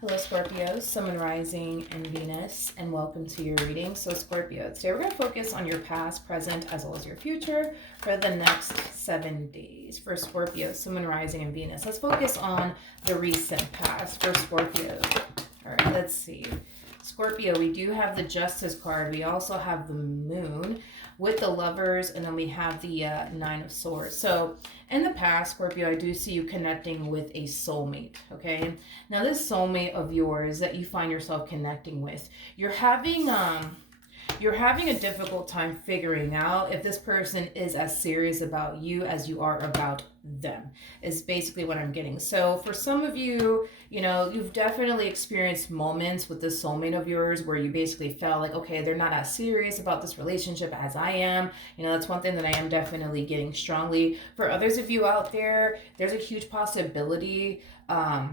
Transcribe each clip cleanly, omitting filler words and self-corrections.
Hello, Scorpio, Sun, Moon, Rising, and Venus, and welcome to your reading. So, Scorpio, today we're going to focus on your past, present, as well as your future for the next 7 days. For Scorpio, Sun, Moon, Rising, and Venus, let's focus on the recent past for Scorpio. All right, let's see. Scorpio, we do have the Justice card. We also have the Moon with the Lovers, and then we have the Nine of Swords. So in the past, Scorpio, I do see you connecting with a soulmate, okay? Now this soulmate of yours that you find yourself connecting with, you're having a difficult time figuring out if this person is as serious about you as you are about them, is basically what I'm getting. So for some of you, you've definitely experienced moments with this soulmate of yours where you basically felt like, okay, they're not as serious about this relationship as I am. That's one thing that I am definitely getting strongly. For others of you out there, there's a huge possibility that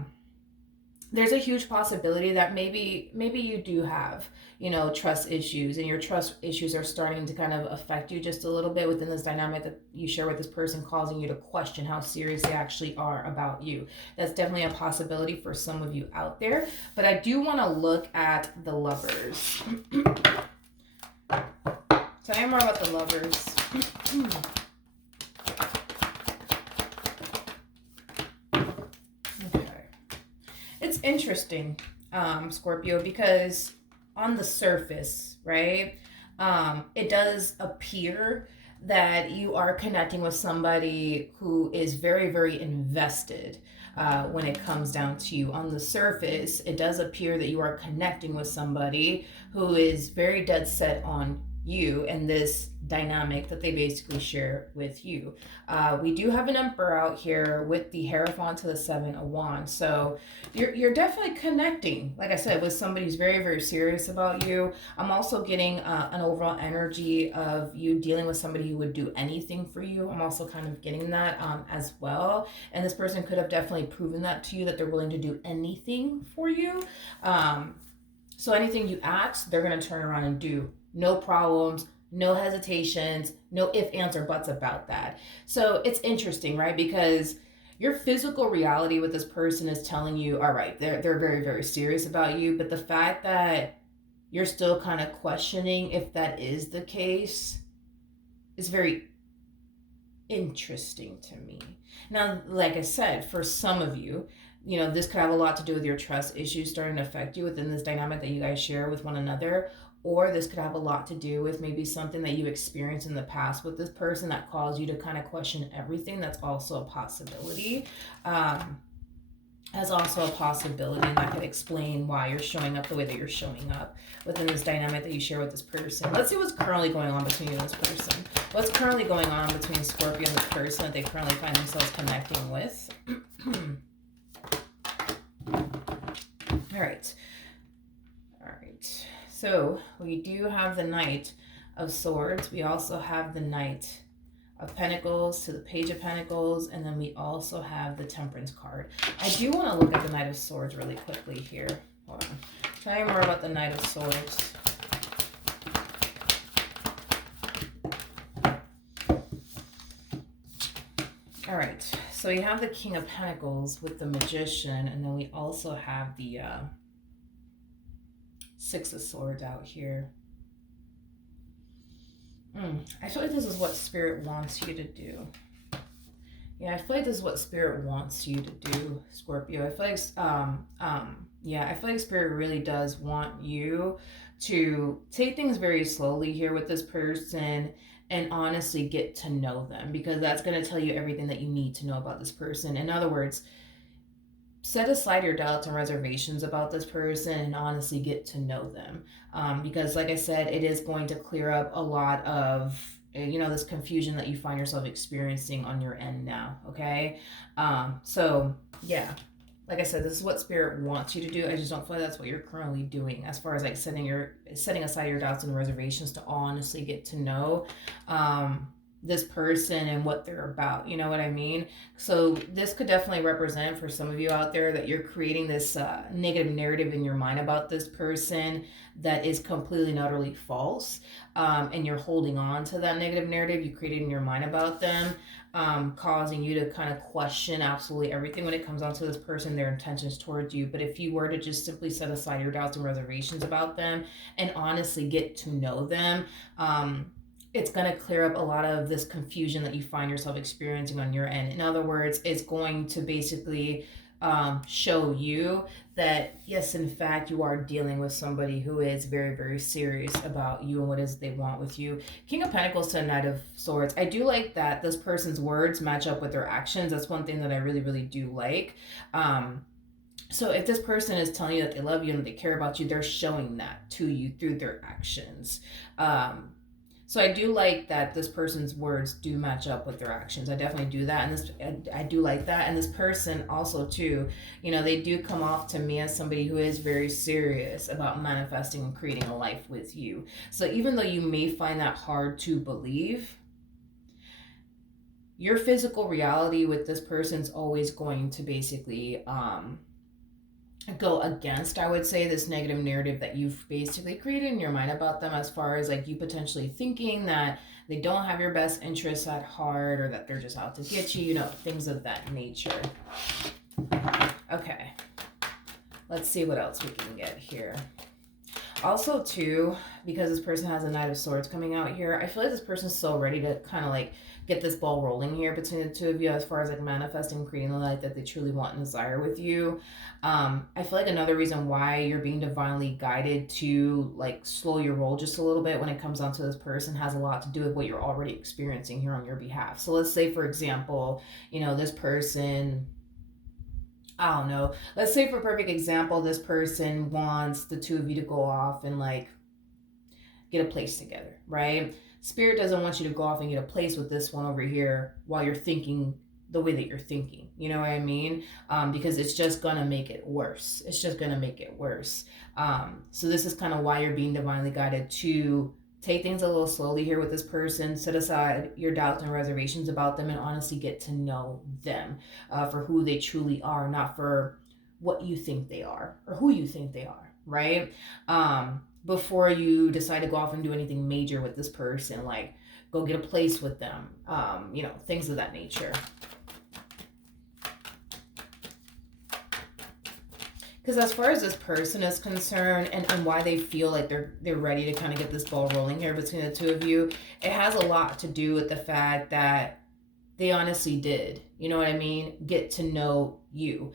maybe you do have trust issues, and your trust issues are starting to kind of affect you just a little bit within this dynamic that you share with this person, causing you to question how serious they actually are about you. That's definitely a possibility for some of you out there, but I do want to look at the Lovers. Tell me more about the Lovers. It's interesting, Scorpio, because on the surface, right, it does appear that you are connecting with somebody who is very, very invested when it comes down to you. On the surface, it does appear that you are connecting with somebody who is very dead set on you and this dynamic that they basically share with you. We do have an Emperor out here with the Hierophant to the Seven of Wands. So you're definitely connecting, like I said, with somebody who's very, very serious about you. I'm also getting an overall energy of you dealing with somebody who would do anything for you. I'm also kind of getting that as well. And this person could have definitely proven that to you, that they're willing to do anything for you. So anything you ask, they're going to turn around and do. No problems, no hesitations, no ifs, ands, or buts about that. So it's interesting, right? Because your physical reality with this person is telling you, all right, they're very, very serious about you. But the fact that you're still kind of questioning if that is the case is very interesting to me. Now, like I said, for some of you, this could have a lot to do with your trust issues starting to affect you within this dynamic that you guys share with one another. Or this could have a lot to do with maybe something that you experienced in the past with this person that caused you to kind of question everything. That's also a possibility. That's also a possibility, and that could explain why you're showing up the way that you're showing up within this dynamic that you share with this person. Let's see what's currently going on between you and this person. What's currently going on between Scorpio and this person that they currently find themselves connecting with? All right. So we do have the Knight of Swords. We also have the Knight of Pentacles to the Page of Pentacles. And then we also have the Temperance card. I do want to look at the Knight of Swords really quickly here. Hold on. Tell me more about the Knight of Swords. All right. So we have the King of Pentacles with the Magician. And then we also have the Six of Swords out here. I feel like this is what Spirit wants you to do. Yeah, I feel like this is what Spirit wants you to do, Scorpio. I feel like, I feel like Spirit really does want you to take things very slowly here with this person and honestly get to know them, because that's going to tell you everything that you need to know about this person. In other words, set aside your doubts and reservations about this person and honestly get to know them. Because like I said, it is going to clear up a lot of, this confusion that you find yourself experiencing on your end now, okay? So, yeah. Like I said, this is what Spirit wants you to do. I just don't feel like that's what you're currently doing as far as like setting aside your doubts and reservations to honestly get to know this person and what they're about, you know what I mean? So this could definitely represent for some of you out there that you're creating this negative narrative in your mind about this person that is completely and utterly false, and you're holding on to that negative narrative you created in your mind about them. causing you to kind of question absolutely everything when it comes down to this person, their intentions towards you. But if you were to just simply set aside your doubts and reservations about them and honestly get to know them, it's going to clear up a lot of this confusion that you find yourself experiencing on your end. In other words, it's going to basically show you that yes, in fact, you are dealing with somebody who is very, very serious about you and what it is they want with you. King of Pentacles to Knight of Swords. I do like that this person's words match up with their actions. That's one thing that I really, really do like. So if this person is telling you that they love you and they care about you, they're showing that to you through their actions. So I do like that this person's words do match up with their actions. I definitely do that, and I do like that. And this person also too, they do come off to me as somebody who is very serious about manifesting and creating a life with you. So even though you may find that hard to believe, your physical reality with this person's always going to basically go against, I would say, this negative narrative that you've basically created in your mind about them, as far as like you potentially thinking that they don't have your best interests at heart, or that they're just out to get you, things of that nature. Okay, let's see what else we can get here. Also too, because this person has a Knight of Swords coming out here, I feel like this person's so ready to kind of like get this ball rolling here between the two of you, as far as like manifesting, creating the life that they truly want and desire with you. I feel like another reason why you're being divinely guided to like slow your roll just a little bit when it comes down to this person has a lot to do with what you're already experiencing here on your behalf. So let's say, for example, this person, I don't know, let's say for perfect example, this person wants the two of you to go off and like get a place together, right? Spirit doesn't want you to go off and get a place with this one over here while you're thinking the way that you're thinking. You know what I mean? Because it's just going to make it worse. It's just going to make it worse. So this is kind of why you're being divinely guided to take things a little slowly here with this person, set aside your doubts and reservations about them, and honestly get to know them for who they truly are, not for what you think they are or who you think they are, right? Before you decide to go off and do anything major with this person, like go get a place with them, things of that nature. Because as far as this person is concerned, and why they feel like they're ready to kind of get this ball rolling here between the two of you, it has a lot to do with the fact that they honestly did, you know what I mean, get to know you.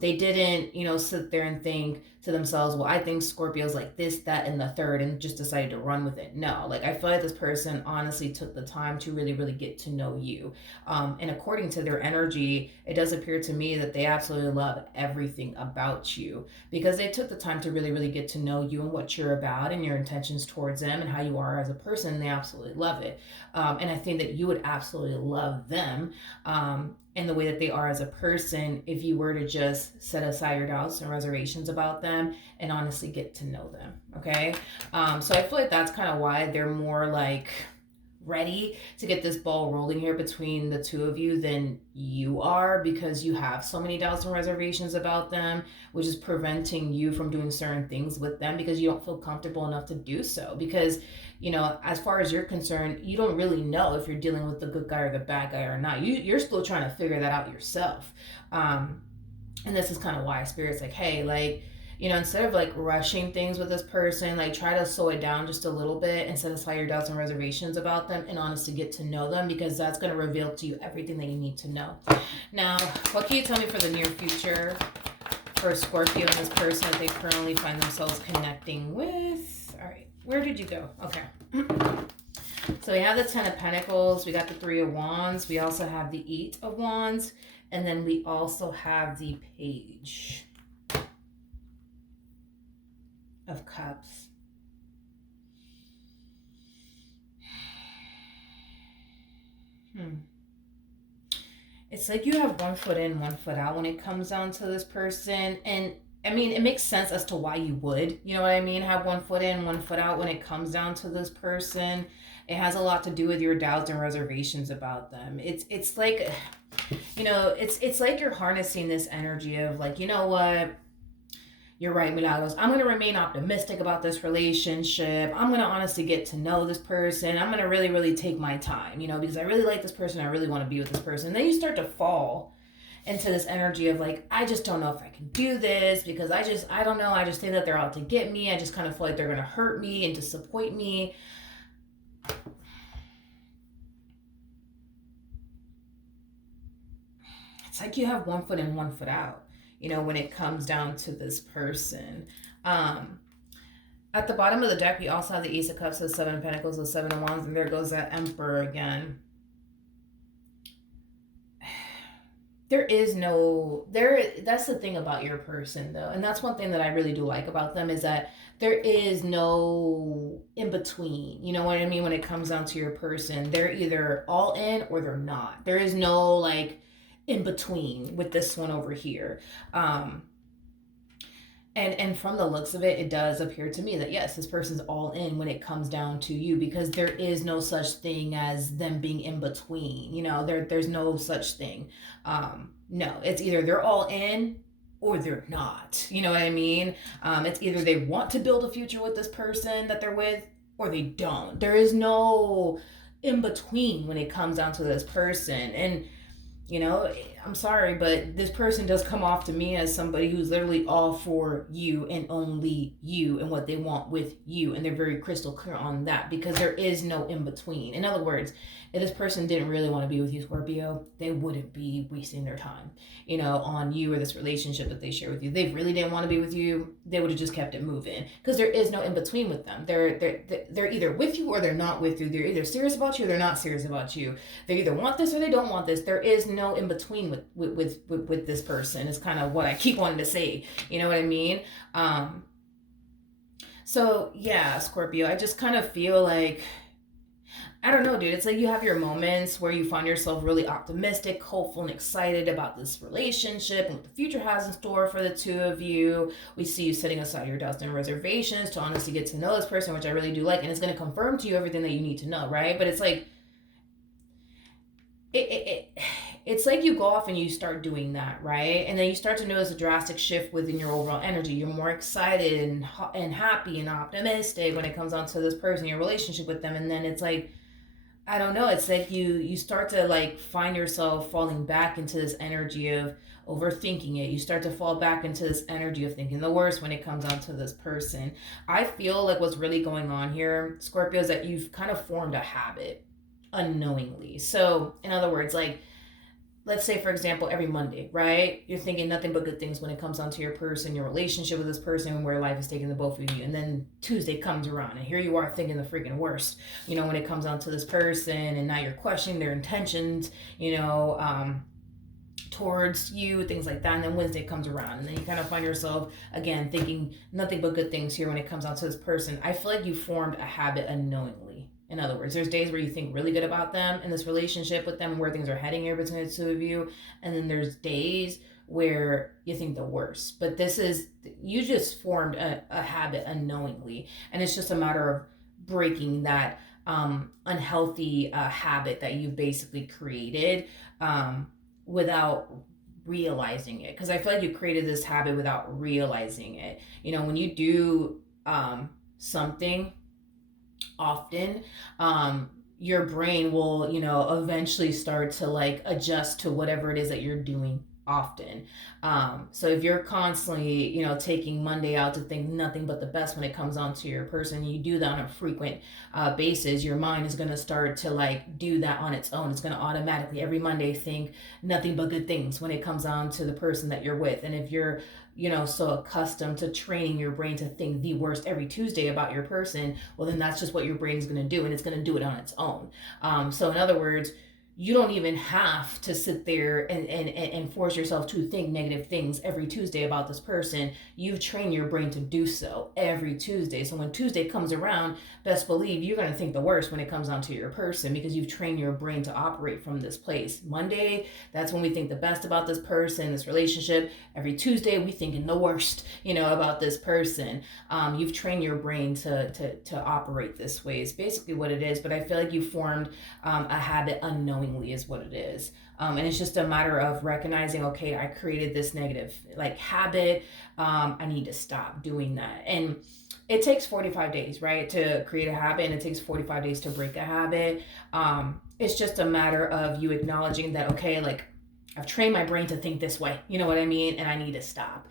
They didn't, sit there and think to themselves, well, I think Scorpio's like this, that, and the third, and just decided to run with it. No, like I feel like this person honestly took the time to really, really get to know you. And according to their energy, it does appear to me that they absolutely love everything about you, because they took the time to really, really get to know you and what you're about and your intentions towards them and how you are as a person. They absolutely love it. And I think that you would absolutely love them. And the way that they are as a person, if you were to just set aside your doubts and reservations about them and honestly get to know them. Okay. So I feel like that's kind of why they're more like ready to get this ball rolling here between the two of you than you are, because you have so many doubts and reservations about them, which is preventing you from doing certain things with them because you don't feel comfortable enough to do so. Because as far as you're concerned, you don't really know if you're dealing with the good guy or the bad guy or not. You're still trying to figure that out yourself. And this is kind of why Spirit's like, hey, like, instead of like rushing things with this person, like try to slow it down just a little bit and set aside your doubts and reservations about them and honestly get to know them, because that's going to reveal to you everything that you need to know. Now, what can you tell me for the near future for Scorpio and this person that they currently find themselves connecting with? All right, where did you go? Okay. So we have the Ten of Pentacles, we got the Three of Wands, we also have the Eight of Wands, and then we also have the Page of Cups. It's like you have one foot in, one foot out when it comes down to this person. And I mean, it makes sense as to why you would, you know what I mean, have one foot in, one foot out when it comes down to this person. It has a lot to do with your doubts and reservations about them. It's like, it's like you're harnessing this energy of like, you know what? You're right, Milagros. I'm going to remain optimistic about this relationship. I'm going to honestly get to know this person. I'm going to really, really take my time, because I really like this person. I really want to be with this person. And then you start to fall into this energy of like, I just don't know if I can do this because I don't know. I just think that they're out to get me. I just kind of feel like they're going to hurt me and disappoint me. It's like you have one foot in, one foot out, when it comes down to this person. Um, at the bottom of the deck, we also have the Ace of Cups, the Seven of Pentacles, the Seven of Wands, and there goes that Emperor again. That's the thing about your person though, and that's one thing that I really do like about them, is that there is no in between. You know what I mean? When it comes down to your person, they're either all in or they're not. There is no like in between with this one over here. And from the looks of it, it does appear to me that yes, this person's all in when it comes down to you, because there is no such thing as them being in between. There's no such thing. No, it's either they're all in or they're not. You know what I mean? It's either they want to build a future with this person that they're with, or they don't. There is no in between when it comes down to this person. And I'm sorry, but this person does come off to me as somebody who's literally all for you and only you and what they want with you. And they're very crystal clear on that, because there is no in between. In other words, if this person didn't really want to be with you, Scorpio, they wouldn't be wasting their time, on you or this relationship that they share with you. They really didn't want to be with you, they would have just kept it moving, because there is no in between with them. They're either with you or they're not with you. They're either serious about you or they're not serious about you. They either want this or they don't want this. There is no in between with this person, is kind of what I keep wanting to say. You know what I mean? So yeah, Scorpio, I just kind of feel like, I don't know, dude. It's like you have your moments where you find yourself really optimistic, hopeful, and excited about this relationship and what the future has in store for the two of you. We see you setting aside your doubts and reservations to honestly get to know this person, which I really do like. And it's going to confirm to you everything that you need to know, right? But it's like, it's like you go off and you start doing that, right? And then you start to notice a drastic shift within your overall energy. You're more excited and happy and optimistic when it comes on to this person, your relationship with them. And then it's like, I don't know, it's like you start to like find yourself falling back into this energy of overthinking it. You start to fall back into this energy of thinking the worst when it comes on to this person. I feel like what's really going on here, Scorpio, is that you've kind of formed a habit unknowingly. So in other words, like, let's say, for example, every Monday, right? You're thinking nothing but good things when it comes onto your person, your relationship with this person, where life is taking the both of you. And then Tuesday comes around and here you are thinking the freaking worst, when it comes onto this person. And now you're questioning their intentions, towards you, things like that. And then Wednesday comes around and then you kind of find yourself again thinking nothing but good things here when it comes onto this person. I feel like you formed a habit unknowingly. In other words, there's days where you think really good about them and this relationship with them and where things are heading here between the two of you. And then there's days where you think the worst. But you just formed a habit unknowingly. And it's just a matter of breaking that unhealthy habit that you basically created without realizing it. Because I feel like you created this habit without realizing it. When you do something often, your brain will eventually start to like adjust to whatever it is that you're doing often. So if you're constantly taking Monday out to think nothing but the best when it comes onto your person, you do that on a frequent basis, your mind is going to start to like do that on its own. It's going to automatically every Monday think nothing but good things when it comes on to the person that you're with. And if you're so accustomed to training your brain to think the worst every Tuesday about your person, well, then that's just what your brain is going to do, and it's going to do it on its own. So in other words, you don't even have to sit there and force yourself to think negative things every Tuesday about this person. You've trained your brain to do so every Tuesday. So when Tuesday comes around, best believe you're going to think the worst when it comes onto your person, because you've trained your brain to operate from this place. Monday, that's when we think the best about this person, this relationship. Every Tuesday, we thinking the worst, about this person. You've trained your brain to operate this way. It's basically what it is. But I feel like you formed a habit unknowingly. knowingly is what it is. And it's just a matter of recognizing, okay, I created this negative like habit. I need to stop doing that. And it takes 45 days, right, to create a habit, and it takes 45 days to break a habit. It's just a matter of you acknowledging that, okay, like I've trained my brain to think this way, you know what I mean? And I need to stop.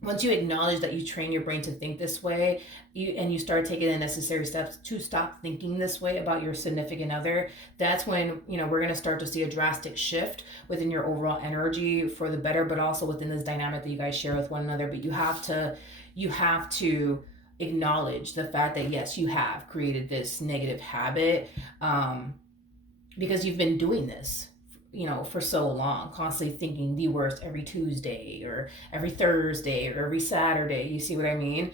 Once you acknowledge that you train your brain to think this way, you start taking the necessary steps to stop thinking this way about your significant other, that's when we're going to start to see a drastic shift within your overall energy for the better, but also within this dynamic that you guys share with one another. But you have to acknowledge the fact that yes, you have created this negative habit, because you've been doing this for so long, constantly thinking the worst every Tuesday or every Thursday or every Saturday. You see what I mean?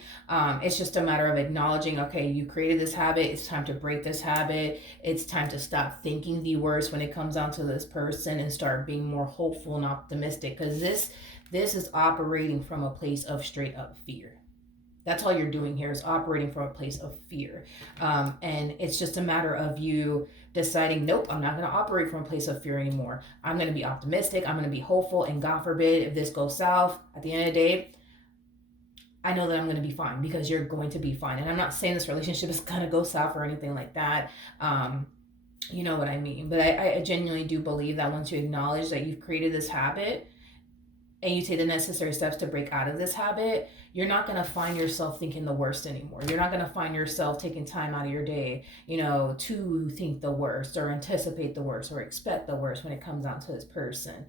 It's just a matter of acknowledging, okay, you created this habit. It's time to break this habit. It's time to stop thinking the worst when it comes down to this person and start being more hopeful and optimistic, because this is operating from a place of straight up fear. That's all you're doing here, is operating from a place of fear. And it's just a matter of you deciding, nope, I'm not going to operate from a place of fear anymore. I'm going to be optimistic. I'm going to be hopeful. And God forbid, if this goes south, at the end of the day, I know that I'm going to be fine, because you're going to be fine. And I'm not saying this relationship is going to go south or anything like that. You know what I mean? But I genuinely do believe that once you acknowledge that you've created this habit, and you take the necessary steps to break out of this habit, you're not going to find yourself thinking the worst anymore. You're not going to find yourself taking time out of your day, to think the worst or anticipate the worst or expect the worst when it comes down to this person.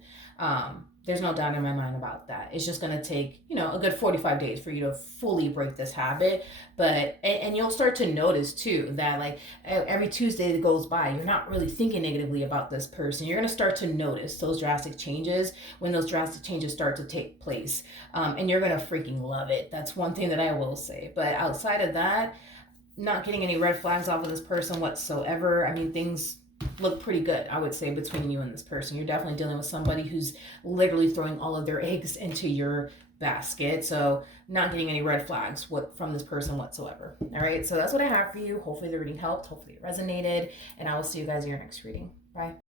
There's no doubt in my mind about that. It's just going to take, a good 45 days for you to fully break this habit. But, and you'll start to notice too, that like every Tuesday that goes by, you're not really thinking negatively about this person. You're going to start to notice those drastic changes when those drastic changes start to take place. And you're going to freaking love it. That's one thing that I will say. But outside of that, not getting any red flags off of this person whatsoever. I mean, things look pretty good, I would say, between you and this person. You're definitely dealing with somebody who's literally throwing all of their eggs into your basket. So not getting any red flags from this person whatsoever. All right, so that's what I have for you. Hopefully the reading helped. Hopefully it resonated. And I will see you guys in your next reading. Bye.